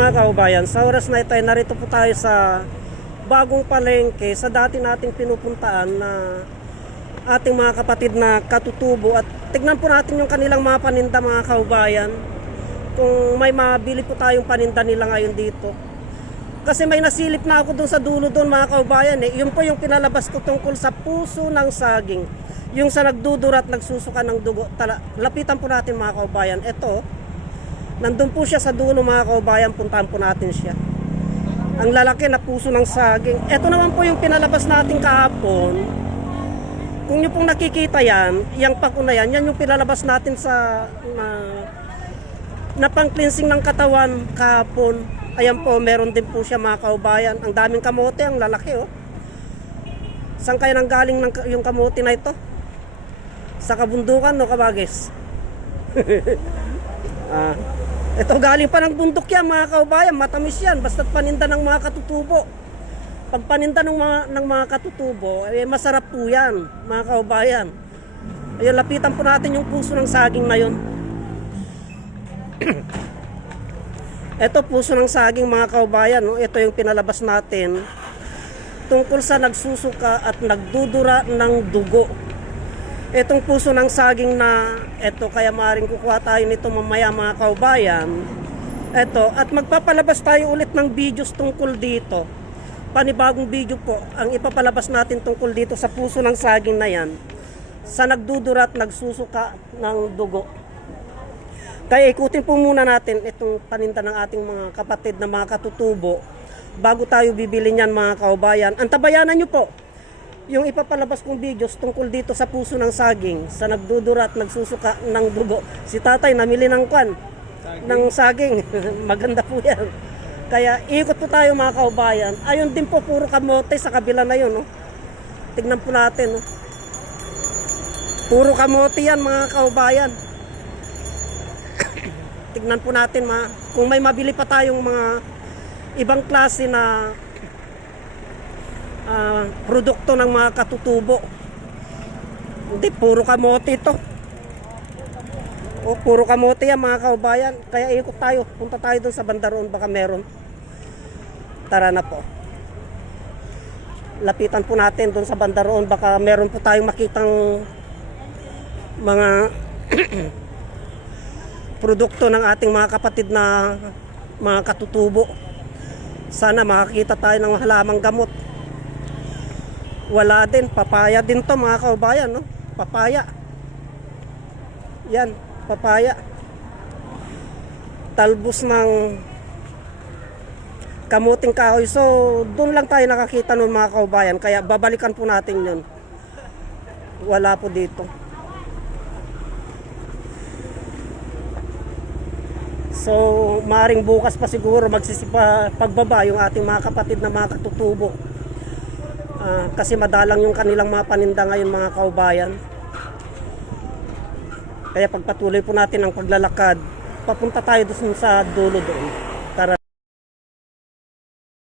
mga kaubayan, sa oras na ito ay narito po tayo sa bagong palengke sa dati nating pinupuntaan na ating mga kapatid na katutubo at tignan po natin yung kanilang mga paninda mga kaubayan kung may mabili po tayong paninda nila ngayon dito kasi may nasilip na ako doon sa dulo doon mga kaubayan eh. Yun po yung pinalabas ko tungkol sa puso ng saging. Yung sa nagdudura at nagsusuka ng dugo. Tala, lapitan po natin mga kaubayan. Ito, nandun po siya sa dulo mga kaubayan. Puntahan po natin siya. Ang lalaki na puso ng saging. Ito naman po yung pinalabas natin kahapon. Kung nyo pong nakikita yan, yung pako na yan, yan yung pinalabas natin sa na, na pang-cleansing ng katawan kahapon. Ayan po, meron din po siya mga kaubayan. Ang daming kamote, ang lalaki oh. Saan kaya nang galing ng, yung kamote na ito? Sa kabundukan, no, kabagis? ah, ito galing pa ng bundok yan mga kaubayan. Matamis yan, basta't paninda ng mga katutubo. Pag paninda ng mga, ng mga katutubo, eh, masarap po yan mga kaubayan. Ayun, lapitan po natin yung puso ng saging na yun. Ito puso ng saging mga kaubayan, no? ito yung pinalabas natin tungkol sa nagsusuka at nagdudura ng dugo. Itong puso ng saging na ito kaya maaaring kukuha tayo nito mamaya mga kaubayan. Ito at magpapalabas tayo ulit ng videos tungkol dito. Panibagong video po ang ipapalabas natin tungkol dito sa puso ng saging na yan sa nagdudura at nagsusuka ng dugo. Kaya ikutin po muna natin itong paninda ng ating mga kapatid na mga katutubo bago tayo bibili niyan mga kaubayan. Antabayanan nyo po yung ipapalabas kong videos tungkol dito sa puso ng saging, sa nagdudura at nagsusuka ng dugo. Si tatay namili ng kwan, ng saging. Maganda po yan. Kaya ikot po tayo mga kaubayan. Ayun din po puro kamote sa kabila na yun. No? Tignan po natin. No? Puro kamote yan mga kaubayan tignan po natin ma kung may mabili pa tayong mga ibang klase na ah, produkto ng mga katutubo. Hindi, puro kamote ito. O, puro kamote yan mga kaubayan. Kaya ikot tayo. Punta tayo dun sa bandaroon. Baka meron. Tara na po. Lapitan po natin dun sa bandaroon. Baka meron po tayong makitang mga produkto ng ating mga kapatid na mga katutubo. Sana makakita tayo ng halamang gamot. Wala din, papaya din to mga kaubayan, no? Papaya. Yan, papaya. Talbos ng kamuting kahoy. So, doon lang tayo nakakita ng mga kaubayan. Kaya babalikan po natin yun. Wala po dito. So, maring bukas pa siguro magsisipa pagbaba yung ating mga kapatid na mga katutubo. Ah, kasi madalang yung kanilang mga paninda ngayon mga kaubayan. Kaya pagpatuloy po natin ang paglalakad, papunta tayo doon sa dulo doon.